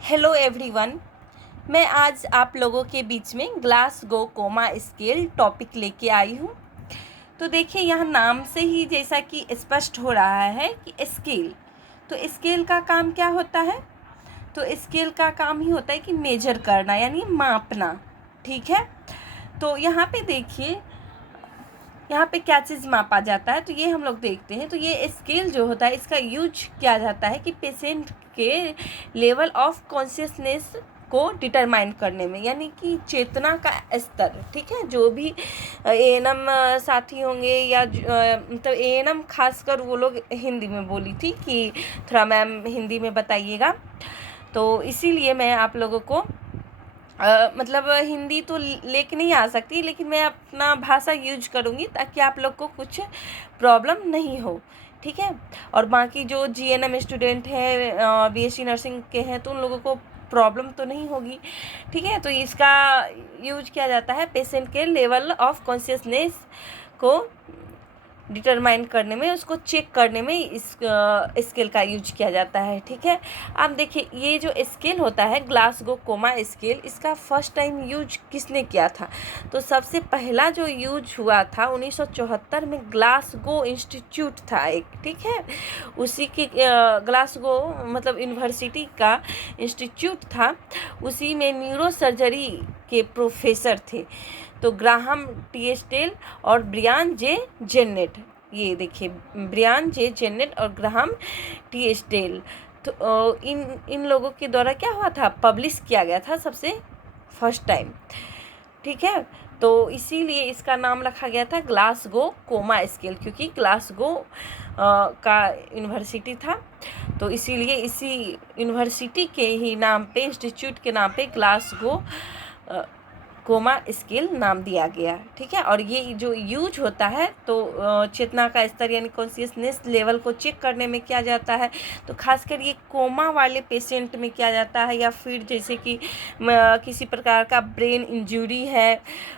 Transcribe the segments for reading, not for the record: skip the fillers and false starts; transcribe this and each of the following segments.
Hello everyone. मैं आज आप लोगों के बीच में ग्लासगो कोमा स्केल टॉपिक लेके आई हूँ। तो देखिए, यहाँ नाम से ही जैसा कि स्पष्ट हो रहा है कि स्केल, तो स्केल का काम क्या होता है? तो स्केल का काम ही होता है कि मेजर करना, यानी मापना। ठीक है, तो यहाँ पे देखिए, यहाँ पे क्या चीज़ मापा जाता है तो ये हम लोग देखते हैं। तो ये स्केल जो होता है इसका यूज किया जाता है कि पेशेंट के लेवल ऑफ कॉन्शियसनेस को डिटरमाइन करने में, यानी कि चेतना का स्तर। ठीक है, जो भी एएनएम साथी होंगे या मतलब एएनएम खासकर वो लोग हिंदी में बोली थी कि थोड़ा मैम हिंदी में बताइएगा। तो इसीलिए मैं आप लोगों को मतलब हिंदी तो लेके नहीं आ सकती, लेकिन मैं अपना भाषा यूज करूँगी ताकि आप लोग को कुछ प्रॉब्लम नहीं हो। ठीक है, और बाकी जो जीएनएम स्टूडेंट हैं, बीएससी नर्सिंग के हैं, तो उन लोगों को प्रॉब्लम तो नहीं होगी। ठीक है, तो इसका यूज किया जाता है पेशेंट के लेवल ऑफ कॉन्शियसनेस को डिटरमाइन करने में, उसको चेक करने में इस स्केल का यूज किया जाता है। ठीक है, आप देखिए ये जो स्केल होता है ग्लासगो कोमा स्केल, इसका फर्स्ट टाइम यूज किसने किया था? तो सबसे पहला जो यूज हुआ था 1974 में, ग्लासगो इंस्टीट्यूट था एक। ठीक है, उसी के ग्लासगो मतलब यूनिवर्सिटी का इंस्टीट्यूट था, उसी में न्यूरो सर्जरी के प्रोफेसर थे। तो ग्राहम टीएस्टेल और ब्रियान जे जेनेट, ये देखिए ब्रियान जे जेनेट और ग्राहम टीएस्टेल, तो इन लोगों के द्वारा क्या हुआ था, पब्लिश किया गया था सबसे फर्स्ट टाइम। ठीक है, तो इसीलिए इसका नाम रखा गया था ग्लासगो कोमा स्केल, क्योंकि ग्लासगो का यूनिवर्सिटी था, तो इसीलिए इसी यूनिवर्सिटी के ही नाम पे, इंस्टीट्यूट के नाम पे ग्लासगो कोमा स्केल नाम दिया गया। ठीक है, और ये जो यूज होता है तो चेतना का स्तर यानी कॉन्शियसनेस लेवल को चेक करने में किया जाता है। तो खासकर ये कोमा वाले पेशेंट में किया जाता है, या फिर जैसे कि किसी प्रकार का ब्रेन इंजरी है,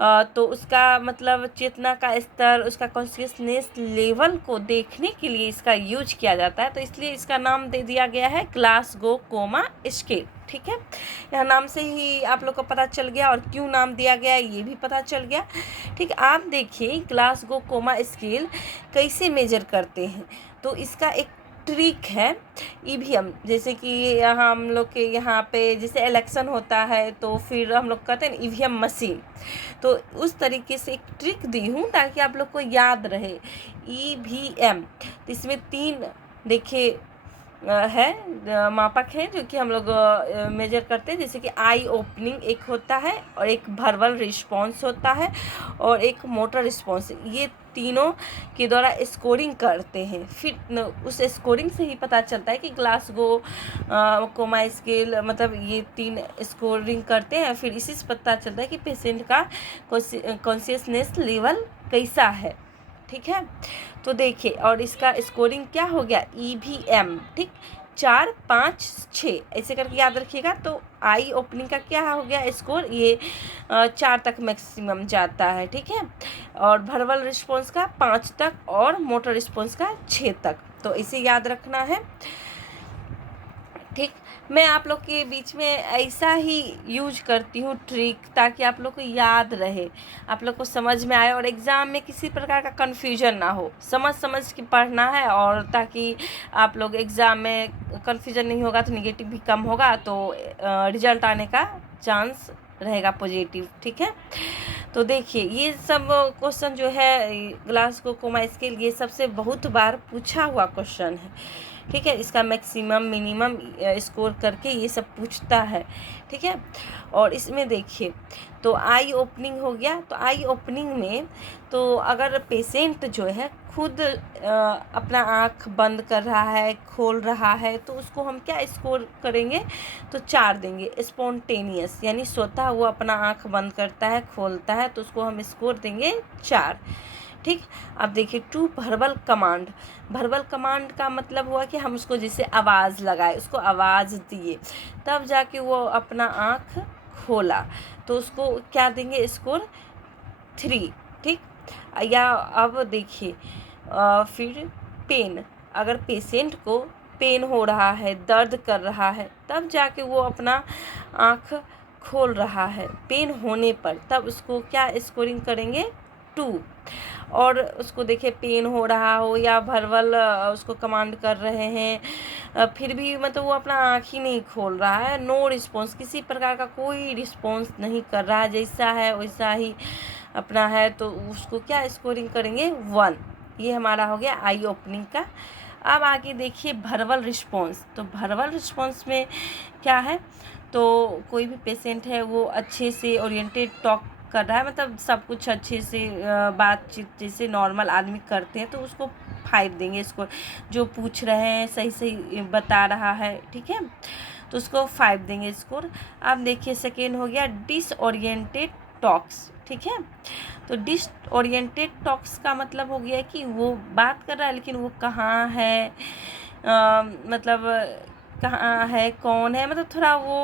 तो उसका मतलब चेतना का स्तर, उसका कॉन्शियसनेस लेवल को देखने के लिए इसका यूज किया जाता है। तो इसलिए इसका नाम दे दिया गया है ग्लासगो कोमा स्केल। ठीक है, यह नाम से ही आप लोग को पता चल गया, और क्यों नाम दिया गया ये भी पता चल गया। ठीक है, आप देखिए ग्लासगो कोमा स्केल कैसे मेजर करते हैं। तो इसका एक ट्रिक है, ईवीएम, जैसे कि यहाँ हम लोग के यहाँ पे जैसे इलेक्शन होता है तो फिर हम लोग कहते हैं ईवीएम मशीन, तो उस तरीके से एक ट्रिक दी हूँ ताकि आप लोग को याद रहे। ईवीएम, तो इसमें 3 देखिए है मापक है जो कि हम लोग मेजर करते हैं, जैसे कि आई ओपनिंग एक होता है, और एक वर्बल रिस्पॉन्स होता है, और एक मोटर रिस्पॉन्स। ये तीनों के द्वारा स्कोरिंग करते हैं। फिर उस स्कोरिंग से ही पता चलता है कि ग्लासगो कोमा स्केल मतलब ये 3 स्कोरिंग करते हैं। फिर इसी से पता चलता है कि पेशेंट का कॉन्शियसनेस लेवल कैसा है। ठीक है, तो देखिए, और इसका स्कोरिंग क्या हो गया, ईवीएम। ठीक, 4 5 6 ऐसे करके याद रखिएगा। तो आई ओपनिंग का क्या हो गया स्कोर, ये 4 तक मैक्सिमम जाता है। ठीक है, और वर्बल रिस्पॉन्स का 5 तक, और मोटर रिस्पॉन्स का 6 तक। तो इसे याद रखना है। ठीक, मैं आप लोग के बीच में ऐसा ही यूज करती हूँ ट्रिक, ताकि आप लोग को याद रहे, आप लोग को समझ में आए, और एग्ज़ाम में किसी प्रकार का कन्फ्यूजन ना हो। समझ समझ के पढ़ना है, और ताकि आप लोग एग्ज़ाम में कन्फ्यूजन नहीं होगा तो निगेटिव भी कम होगा, तो रिजल्ट आने का चांस रहेगा पॉजिटिव। ठीक है, तो देखिए ये सब क्वेश्चन जो है ग्लासगो कोमा स्केल, ये सबसे बहुत बार पूछा हुआ क्वेश्चन है। ठीक है, इसका मैक्सिमम मिनिमम स्कोर करके ये सब पूछता है। ठीक है, और इसमें देखिए, तो आई ओपनिंग हो गया। तो आई ओपनिंग में तो अगर पेशेंट जो है खुद अपना आँख बंद कर रहा है, खोल रहा है, तो उसको हम क्या स्कोर करेंगे, तो 4 देंगे। स्पॉन्टेनियस यानी स्वतः वो अपना आँख बंद करता है, खोलता है, तो उसको हम स्कोर देंगे 4। ठीक, अब देखिए 2 वर्बल कमांड। वर्बल कमांड का मतलब हुआ कि हम उसको जैसे आवाज़ लगाए, उसको आवाज़ दिए, तब जाके वो अपना आँख खोला, तो उसको क्या देंगे, स्कोर 3। ठीक, या अब देखिए फिर पेन, अगर पेशेंट को पेन हो रहा है, दर्द कर रहा है, तब जाके वो अपना आँख खोल रहा है पेन होने पर, तब उसको क्या स्कोरिंग करेंगे 2। और उसको देखिए पेन हो रहा हो या भरवल उसको कमांड कर रहे हैं, फिर भी मतलब वो अपना आँख ही नहीं खोल रहा है, नो रिस्पॉन्स, किसी प्रकार का कोई रिस्पॉन्स नहीं कर रहा है, जैसा है वैसा ही अपना है, तो उसको क्या स्कोरिंग करेंगे 1। ये हमारा हो गया आई ओपनिंग का। अब आगे देखिए भरवल रिस्पॉन्स। तो भरवल रिस्पॉन्स में क्या है, तो कोई भी पेशेंट है वो अच्छे से ओरिएंटेड टॉक कर रहा है, मतलब सब कुछ अच्छे से बातचीत जैसे नॉर्मल आदमी करते हैं, तो उसको 5 देंगे इसको। जो पूछ रहे हैं सही सही बता रहा है, ठीक है, तो उसको 5 देंगे स्कोर। अब देखिए सेकेंड हो गया डिसओरिएंटेड टॉक्स, ठीक है। तो डिसओरिएंटेड टॉक्स का मतलब हो गया कि वो बात कर रहा है लेकिन वो कहाँ है, मतलब कहाँ है, कौन है, मतलब थोड़ा वो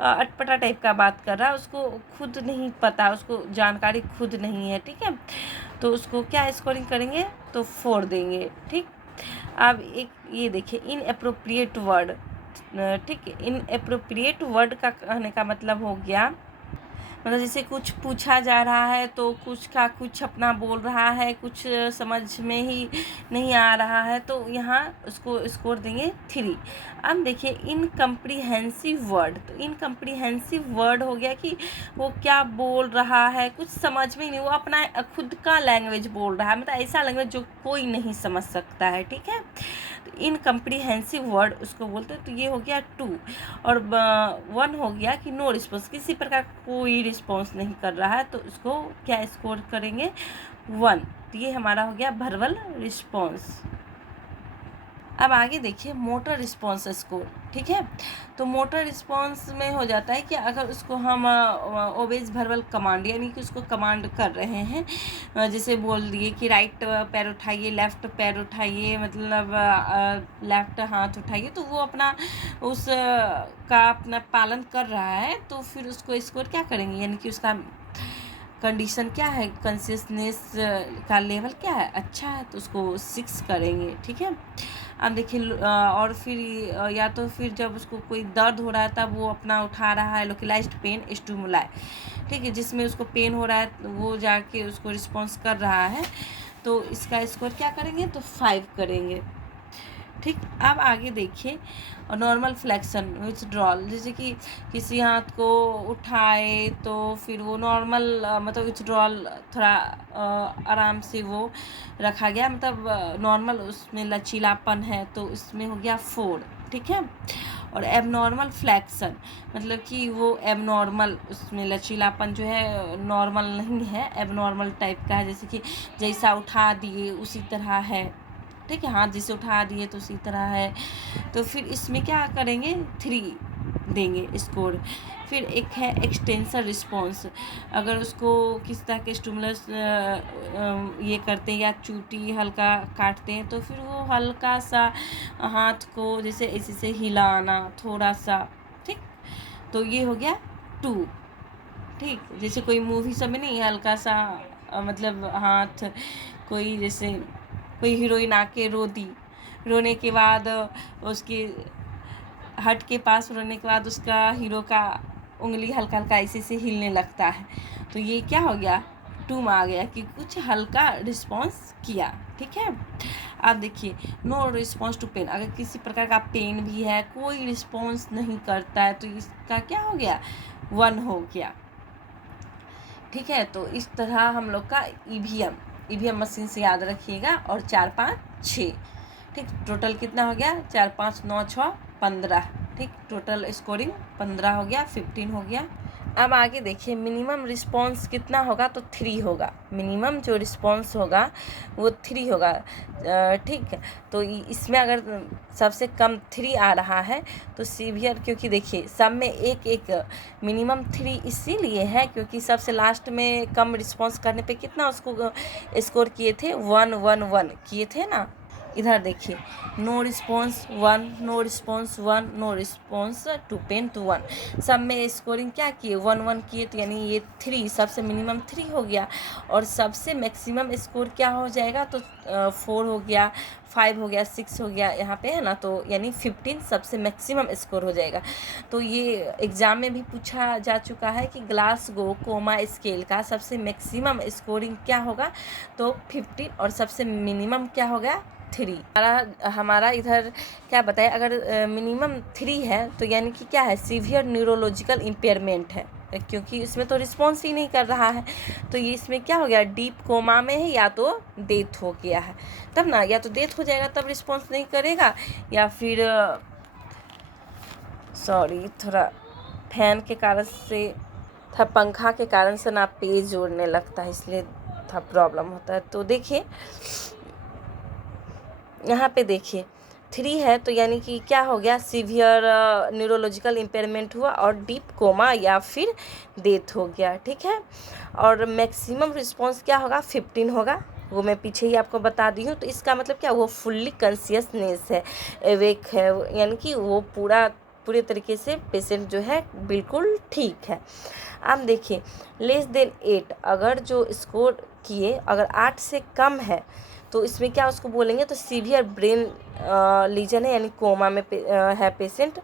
अटपटा टाइप का बात कर रहा है, उसको खुद नहीं पता, उसको जानकारी खुद नहीं है, ठीक है, तो उसको क्या स्कोरिंग करेंगे, तो 4 देंगे, ठीक। अब एक ये देखिए इनएप्रोप्रिएट वर्ड, ठीक है, इनएप्रोप्रिएट वर्ड का कहने का मतलब हो गया, मतलब जैसे कुछ पूछा जा रहा है तो कुछ का कुछ अपना बोल रहा है, कुछ समझ में ही नहीं आ रहा है, तो यहाँ उसको स्कोर देंगे 3। अब देखिए इनकम्प्रीहेंसिव वर्ड। तो इनकम्प्रीहेंसिव वर्ड हो गया कि वो क्या बोल रहा है कुछ समझ में ही नहीं, वो अपना खुद का लैंग्वेज बोल रहा है, मतलब ऐसा लैंग्वेज जो कोई नहीं समझ सकता है, ठीक है, तो इनकम्प्रीहेंसिव वर्ड उसको बोलते हैं। तो ये हो गया 2। और 1 हो गया कि नो रिस्पॉन्स, किसी प्रकार कोई रिस्पॉन्स नहीं कर रहा है, तो उसको क्या स्कोर करेंगे 1। तो ये हमारा हो गया भरवल रिस्पॉन्स। अब आगे देखिए मोटर रिस्पॉन्स स्कोर, ठीक है। तो मोटर रिस्पॉन्स में हो जाता है कि अगर उसको हम ओबेज भरवल कमांड, यानी कि उसको कमांड कर रहे हैं, जैसे बोल दिए कि राइट पैर उठाइए, लेफ्ट पैर उठाइए, मतलब लेफ्ट हाथ उठाइए, तो वो अपना उस का अपना पालन कर रहा है, तो फिर उसको स्कोर क्या करेंगे, यानी कि उसका कंडीशन क्या है, कॉन्शियसनेस का लेवल क्या है, अच्छा है, तो उसको 6 करेंगे, ठीक है। अब देखिए और फिर या तो फिर जब उसको कोई दर्द हो रहा है तब वो अपना उठा रहा है लोकलाइज्ड पेन स्टिमुलाई, ठीक है, जिसमें उसको पेन हो रहा है वो जाके उसको रिस्पॉन्स कर रहा है, तो इसका स्कोर क्या करेंगे, तो 5 करेंगे, ठीक। अब आगे देखिए नॉर्मल फ्लेक्शन विथड्रॉल, जैसे कि किसी हाथ को उठाए तो फिर वो नॉर्मल मतलब विथड्रॉल थोड़ा आराम से वो रखा गया, मतलब नॉर्मल उसमें लचीलापन है, तो इसमें हो गया 4, ठीक है। और एबनॉर्मल फ्लेक्शन मतलब कि वो एबनॉर्मल, उसमें लचीलापन जो है नॉर्मल नहीं है, एबनॉर्मल टाइप का है, जैसे कि जैसा उठा दिए उसी तरह है, ठीक है, हाथ जैसे उठा दिए तो उसी तरह है, तो फिर इसमें क्या करेंगे 3 देंगे स्कोर। फिर एक है एक्सटेंसर रिस्पॉन्स, अगर उसको किस तरह के स्टिमुलस ये करते हैं या चूटी हल्का काटते हैं, तो फिर वो हल्का सा हाथ को जैसे ऐसे से हिलाना थोड़ा सा, ठीक, तो ये हो गया 2, ठीक। जैसे कोई मूवी सब में नहीं हल्का सा मतलब हाथ, कोई जैसे कोई हीरोइन आके रो दी, रोने के बाद उसकी हट के पास रोने के बाद उसका हीरो का उंगली हल्का हल्का ऐसे से हिलने लगता है, तो ये क्या हो गया 2 में आ गया कि कुछ हल्का रिस्पॉन्स किया, ठीक है। आप देखिए नो रिस्पॉन्स टू पेन, अगर किसी प्रकार का पेन भी है कोई रिस्पॉन्स नहीं करता है, तो इसका क्या हो गया 1 हो गया, ठीक है। तो इस तरह हम लोग का ईवीएम मशीन से याद रखिएगा, और 4 5 6, ठीक, टोटल कितना हो गया 4 5 9 6 15, ठीक, टोटल स्कोरिंग 15 हो गया, 15 हो गया। अब आगे देखिए मिनिमम रिस्पॉन्स कितना होगा, तो 3 होगा, मिनिमम जो रिस्पॉन्स होगा वो 3 होगा, ठीक है। तो इसमें अगर सबसे कम 3 आ रहा है तो सीवियर, क्योंकि देखिए सब में एक एक मिनिमम 3 इसीलिए है क्योंकि सबसे लास्ट में कम रिस्पॉन्स करने पे कितना उसको स्कोर किए थे 1 1 1 किए थे ना, इधर देखिए, no response 1, no response 1, no response 2, pen to 1। सब में स्कोरिंग क्या किए, 1 1 किए, तो यानी ये 3, सबसे मिनिमम 3 हो गया, और सबसे मैक्सिमम स्कोर क्या हो जाएगा, तो 4 हो गया, 5 हो गया, 6 हो गया, यहाँ पे है ना, तो यानी 15 सबसे मैक्सिमम स्कोर हो जाएगा। तो ये एग्ज़ाम में भी पूछा जा चुका है कि ग्लासगो कोमा स्केल का सबसे मैक्सिमम स्कोरिंग क्या होगा, तो 15, और सबसे मिनिमम क्या होगा, 3। हमारा इधर क्या बताए, अगर मिनिमम 3 है तो यानी कि क्या है, सीवियर न्यूरोलॉजिकल इम्पेयरमेंट है, क्योंकि इसमें तो रिस्पॉन्स ही नहीं कर रहा है। तो ये इसमें क्या हो गया, डीप कोमा में है, या तो डेथ हो गया है, तब ना, या तो डेथ हो जाएगा तब रिस्पॉन्स नहीं करेगा, या फिर सॉरी, थोड़ा फैन के कारण से, था पंखा के कारण से ना पेज जोड़ने लगता है, इसलिए था प्रॉब्लम होता है। तो देखिए यहाँ पे देखिए 3 है, तो यानी कि क्या हो गया, सीवियर न्यूरोलॉजिकल इम्पेयरमेंट हुआ, और डीप कोमा या फिर डेथ हो गया, ठीक है। और मैक्सिमम रिस्पॉन्स क्या होगा, 15 होगा, वो मैं पीछे ही आपको बता दी हूँ। तो इसका मतलब क्या, वो फुल्ली कॉन्शियसनेस है, एवेक है, यानी कि वो पूरे तरीके से पेशेंट जो है बिल्कुल ठीक है। अब देखिए लेस देन 8, अगर जो स्कोर किए अगर 8 से कम है, तो इसमें क्या उसको बोलेंगे, तो सीवियर ब्रेन लीजन है, यानी कोमा में है पेशेंट,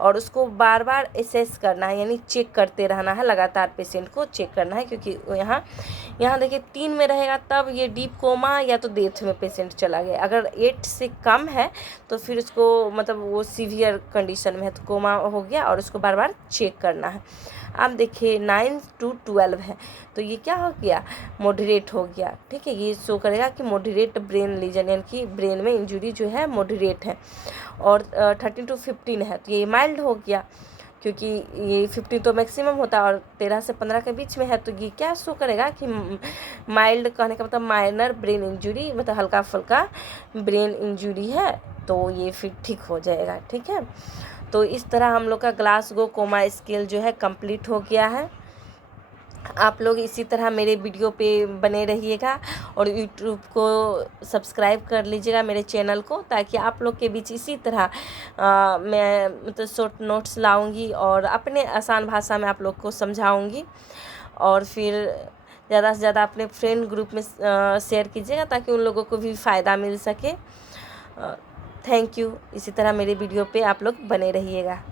और उसको बार बार एसेस करना है, यानी चेक करते रहना है, लगातार पेशेंट को चेक करना है, क्योंकि यहाँ देखिए 3 में रहेगा तब ये डीप कोमा या तो डेथ में पेशेंट चला गया। अगर 8 से कम है तो फिर उसको मतलब वो सीवियर कंडीशन में है, तो कोमा हो गया, और उसको बार बार चेक करना है। आप देखिए 9 to 12 है, तो ये क्या हो गया, मॉडरेट हो गया, ठीक है। ये शो करेगा कि मॉडरेट ब्रेन लीजन, यानी कि ब्रेन में इंजरी जो है मॉडरेट है। और 13 to 15 है, तो ये माइल्ड हो गया, क्योंकि ये 15 तो मैक्सिमम होता है, और 13 से 15 के बीच में है, तो ये क्या शो करेगा कि माइल्ड कहने का मतलब माइनर ब्रेन इंजरी, मतलब हल्का फुल्का ब्रेन इंजरी है, तो ये फिर ठीक हो जाएगा, ठीक है। तो इस तरह हम लोग का ग्लासगो कोमा स्केल जो है कंप्लीट हो गया है। आप लोग इसी तरह मेरे वीडियो पे बने रहिएगा, और यूट्यूब को सब्सक्राइब कर लीजिएगा मेरे चैनल को, ताकि आप लोग के बीच इसी तरह मैं मतलब शॉर्ट नोट्स लाऊंगी, और अपने आसान भाषा में आप लोग को समझाऊंगी। और फिर ज़्यादा से ज़्यादा अपने फ्रेंड ग्रुप में शेयर कीजिएगा, ताकि उन लोगों को भी फ़ायदा मिल सके। Thank you. इसी तरह मेरे वीडियो पे आप लोग बने रहिएगा।